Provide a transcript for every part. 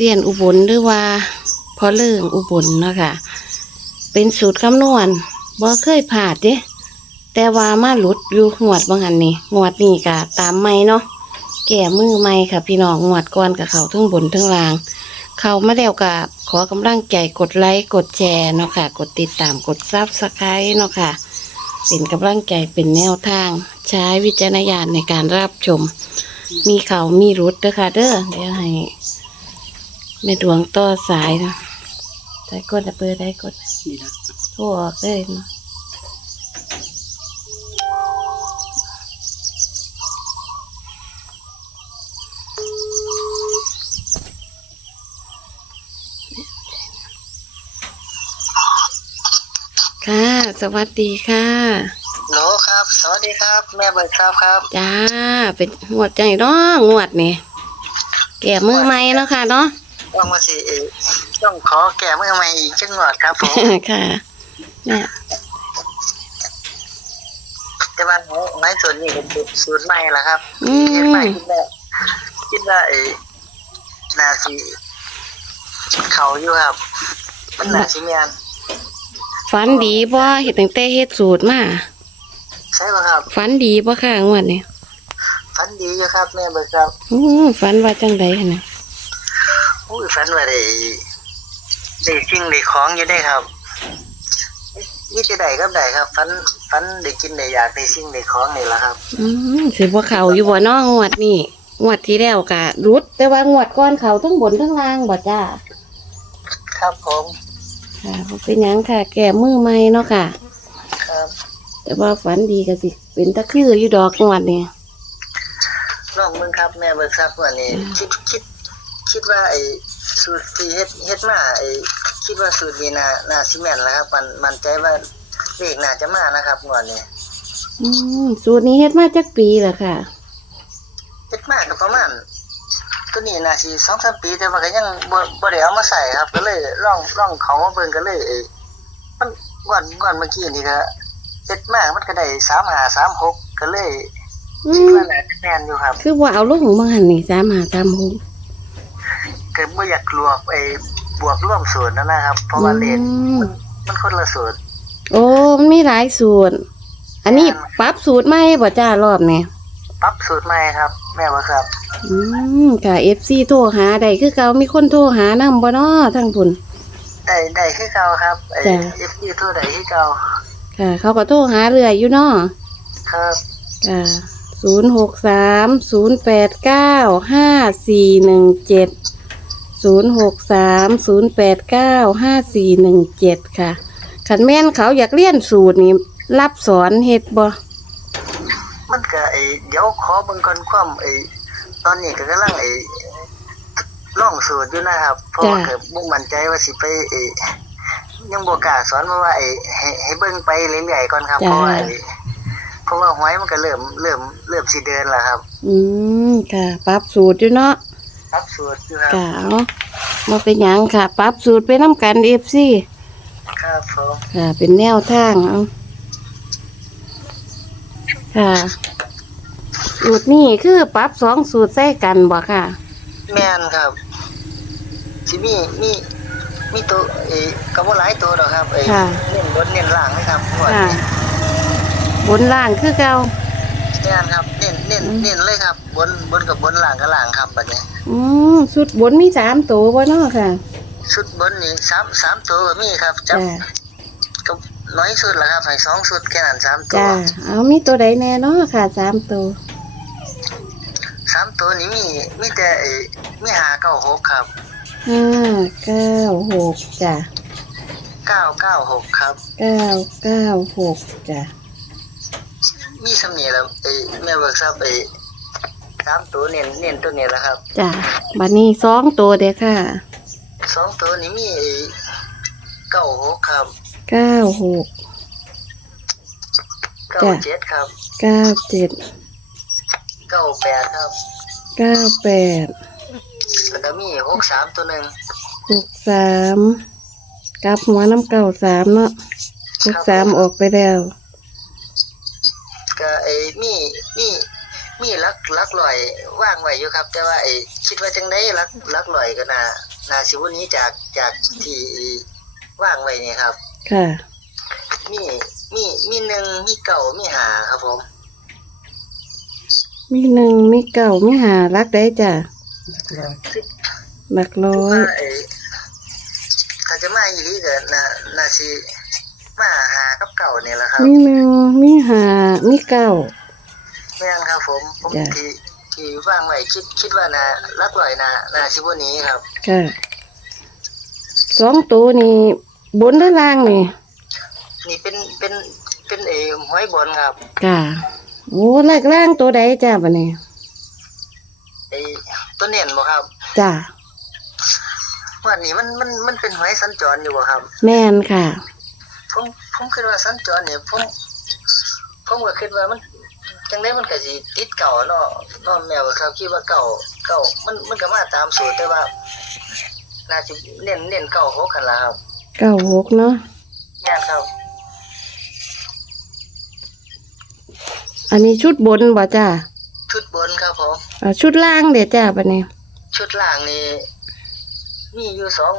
เซียนอุบลหรือว่าพอเรื่องอุบลเนาะค่ะ เป็นสูตรคำนวณบ่เคยผ่าดเด้แต่ว่ามาหลุดอยู่งวดบางหันนี่งวดนี่กะตามไม่เนาะแก่มือไม่ค่ะ พี่น้องงวดก่อนกับเขาทั้งบนทั้งล่าง เขามาแล้วกับขอกำลังใจกดไลค์กดแชร์เนาะค่ะ กดติดตามกดซับสไครต์เนาะค่ะ เป็นกำลังใจเป็นแนวทาง ใช้วิจารณญาณในการรับชม มีเขามีรุดเด้อค่ะเด้อเดี๋ยวให้ แม่ดวงต่อสายนะสายกดอะเปิดได้กดนี่นะโทรออกเลยเนาะค่ะ สวัสดีค่ะโหลครับ สวัสดีครับ แม่เบิร์ดครับครับ จ้าเป็นงวดใจเนาะงวดนี่แก่มือใหม่เนาะค่ะเนาะ ต้องมาสิเอ่อต้องขอแก่เมื่อใหม่อีกจังหวัดครับผมค่ะแม่แต่ว่าหนูในส่วนนี้เป็นสูตรใหม่ละครับอืเฮ็ดมใหม่คิดว่าคิดว่าเออนาสิเขาอยู่ครับ มันนาสิเมียนฝันดีบ่เฮ็ดตั้งแต่เฮ็ดสูตรมาใช่ป่ะครับฝันดีบ่ค่ะงวดนี้ฝันดีอยู่ครับแม่เบิร์ดครับอือฝันว่าจังไดหั่นน่ะ อุ้ยฝันว่าได้ได้จริงได้ของอยู่ได้ครับนี่จะได้ครับได้ครับฝันฝันได้กินได้อยากได้สิ่งได้ของนี่แหละครับ อืมสิบ่เข้าอยู่บ่เนาะงวดนี้งวดที่แล้วก็รุด แต่ว่างวดก่อนเข้าทั้งบนทั้งล่างบ่จ้าครับผมค่ะบ่เป็นหยังค่ะ แก่มือใหม่เนาะค่ะ ครับแต่ว่าฝันดีก็สิ เป็นตะคืออยู่ดอกงวดนี้ลองมึงครับแม่เบิกครับวันนี้คิดคิด คิดว่าไอ้สูตรที่เฮ็ดเฮ็ดมาไอ้คิดว่าสูตรนี้น่าน่าสิแม่นแล้วครับ มันมันใจว่าเลขน่าจะมานะครับงวดนี้อืมสูตรนี้เฮ็ดมาจักปีแล้วค่ะ เฮ็ดมาก็ประมาณตัวนี้น่าสิ2-3ปีแต่ว่าก็ยังบ่บ่ได้เอามาใส่ครับ ก็เลยลองลองเขามาเบิ่งก็เลยเอ้มันงวดงวดเมื่อกี้นี่ก็เฮ็ดมามันก็ได้3536ก็เลยอืคิดมว่าน่าจะแม่นอยู่ครับ คือว่าเอาลงมาหันนี่สามหาตามหูก็ บ่อยากรวบไอ้บวกร่วมสูตรนั่นนะครับ เพราะว่าเลขอืม มันมันคนละสูตรโอ้มันมีหลายสูตร อันนี้ปรับสูตรใหม่บ่จ้ารอบนี้ปรับสูตรใหม่ครับ แม่ว่าครับ อืมค่ะ FC โทรหาได้คือเก่ามีคนโทรหานำบ่เนาะทั้งพุ่น ได้ได้คือเก่าครับไอ้จ้ะ เอฟซีตัวใดคือเก่าค่ะ เขาก็โทรหาเรื่อยอยู่เนาะครับค่ะศูนย์หกสาม ศูนย์แปดเก้าห้าสี่หนึ่งเจ็ดศูนย์หกสามศูนย์แปดเก้าห้าสี่หนึ่งเจ็ดค่ะขันแม่นเขาอยากเรียนสูตรนี่รับสอนเฮ็ดบ่มันก็ไอ้เดี๋ยวขอเบิ่งก่อนความไอ้ตอนนี้ก็กำลังไอ้ลองสูตรอยู่นะครับ เพราะว่าก็บ่มั่นใจว่าสิไปไอ้ยังบ่กล้าสอนเพราะว่าไอ้ให้ให้เบิ่งไปเรื่อยๆก่อนครับเพราะว่าไอ้เพราะว่าหวยมันก็เริ่มเริ่มเริ่มสิเดินแล้วครับ อืมค่ะปรับสูตรอยู่เนาะ ครับสูตรอยู่ครับค่ะเอามาเป็นหยังค่ะ ปรับสูตรไปน้ำกันเอฟซีครับผมค่ะ เป็นแนวทางเอาค่ะ สูตรนี่คือปรับสองสูตรใส่กันบ่ค่ะ แม่นครับสิมีมีมีตัวเอ้ก็บ่หลายตัวดอกครับไอ้ค่ะ เน้นบนเน้นล่างนะครับงวดค่ะนี้บนล่างคือเก่า แม่นครับเน้นเน้นเน้นเลยครับ บนบนกับบนล่างกับล่างครับบัดนี้อืมสุดบนมีสามตัวบ่เนาะค่ะชุดบนนี่สามสามตัวก็มีครับจับจ้าก็น้อยสุดแล้วครับให้สองชุดแค่นั้นสามตัวจ้าเอามีตัวใดแน่เนาะค่ะสามตัวสามตัวนี้มีมีแต่ไอ้มีหาเก้าหกครับห้าเก้าหกจ้ะเก้าเก้าหกครับเก้าเก้าหกจ้ะ มีสำนีแล้วไอ้แม่เบิกทรัพย์ไอ้สามตัวเน้นเน้นตัวนี้แหละครับจ้ะบัดนี้สองตัวเด้อค่ะสองตัวนี้มีไอ้เก้าหกครับเก้าหก เก้าจ้ะ เจ็ดครับเก้าเจ็ดเก้าแปดครับเก้าแปดแล้วก็มีหกสามตัวหนึ่งหกสามกลับหัวน้ำเก้าสามเนาะหกสามออกไปแล้ว มีลักลักลอยว่างไว้อยู่ครับ แต่ว่าไอ้คิดว่าจังได้ลักลักลอยก็น่านาสิวันนี้จากจากที่ว่างไว้นี่ครับ ค่ะ มีมีมีหนึ่งมีเก่ามีหาครับผม มีหนึ่งมีเก้ามีหารักได้จ้ะหลักร้อยว่าไอ้ถ้าจะมาอีหลีก็น่าน่าสิมาหากับเก่านี่แหละครับ มีหนึ่งมีหามีเก้า แม่นครับผมผมจ้ะ ที่ที่ว่างไว้คิดคิดว่านารักไว้นานาสิวันนี้ครับ ค่ะสองตัวนี่บนหรือล่างนี่นี่เป็นเป็นเป็นเอห้อยบนครับค่ะโอ้หลักล่างตัวใดจ้ะบัดนี้ไอ้ตัวเน่นบ่ครับจ้ะวันนี้มันมันมันเป็นหอยสัญจรอยู่บ่ครับ แม่นค่ะ ผมผมคิดว่าสัญจรเนี่ยผมผมก็คิดว่ามัน จังไดมันก็สิติดเก่าเนาะเนาะแมวก็ครับคิดว่าเก่าเก่ามันมันก็มาตามสูตรแต่ว่า น่าสิเน้นเน้นเก่าหกกันล่ะครับเก้าหกเนาะ แม่นครับ อันนี้ชุดบนบ่จ้ะชุดบนครับผมอ่าชุดล่างเดี๋ยวจ้ะบัดนี้ ชุดล่างนี่มีอยู่สอง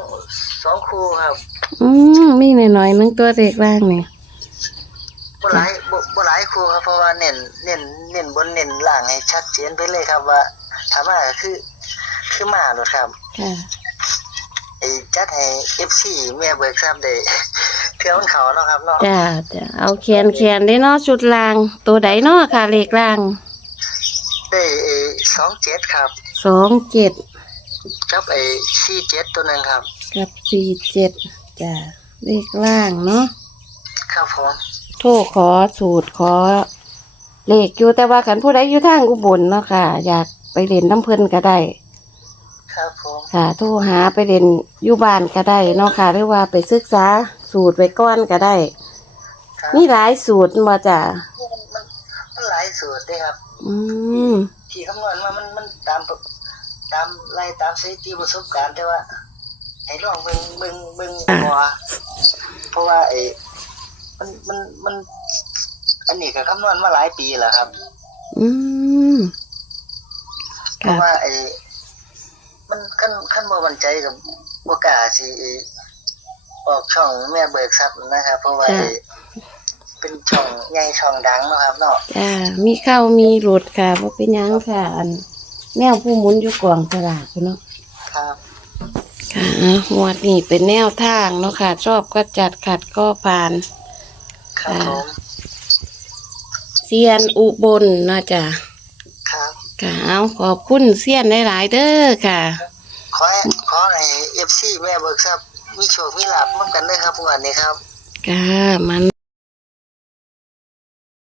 สองคู่ครับอืมมีหน่อยๆนึงตัวเด็กล่างนี่บ่หลายบ่บ่หลาย คู่ครับเพราะว่าเน้นเน้นเน้นบนเน้นล่างให้ชัดเจนไปเลยครับว่าถ้ามาก็คือคือมาโลดครับค่ะไอ้จัดให้ FC แม่เบิกทราบได้เทื่อมันเขาเนาะครับเนาะจ้ะจ้ะเอาแขนแขนได้เนาะชุดล่าง ตัวใดเนาะค่ะเลขล่าง ได้ไอ้27ครับสองเจ็ดกับไอ้47ตัวหนึงครับ กับสี่เจ็ดจ้ะเลขล่างเนาะครับผม โทรขอสูตรขอ เลขอยู่แต่ว่าขันผู้ใดอยู่ทางอุบลเนาะค่ะ อยากไปเล่นน้ำเพิ่นก็ได้ ครับผมค่ะโทรหาไปเล่นอยู่บ้านก็ได้เนาะค่ะหรือว่าไปศึกษาสูตรไว้ก่อนก็ได้ ครับมีหลายสูตรมาจ้ะมันมันมันหลายสูตรเด้ครับ อืมที่คำนวณมามันมันตามปกตามไล่ตามสถิติประสบการณ์แต่ว่าให้ลองเบิ่งเบิ่งเบิ่งพอเพราะว่าไอ้ มันมันมัน อันนี้ก็คำนวณมาหลายปีแล้วครับ อืมเพราะค่ะว่าไอ้มันขั้นขั้นบ่มั่นใจกับบ่กล้าสิออกช่องแม่เบิกทรัพย์นะครับ เพราะว่าไอ้เป็นช่องใหญ่ช่องดังเนาะครับเนาะจ้ามีข้าวมีรถค่ะว่าเป็นหยังค่ะ อันแนวผู้หมุนอยู่กองสลากพุ่นเนาะ ครับ ค่ะงวดนี้เป็นแนวทางเนาะค่ะ ชอบก็จัดขัดก็ผ่าน ครับผมเซียนอุบลเนาะจ้ะครับค่ะเอาขอบคุณเซียนหลายๆเด้อค่ะ ขอให้ขอให้ FC แม่เบิกทรัพย์มีโชคมีลาภร่วมกันเด้อครับวันนี้ครับ ค่ะมัน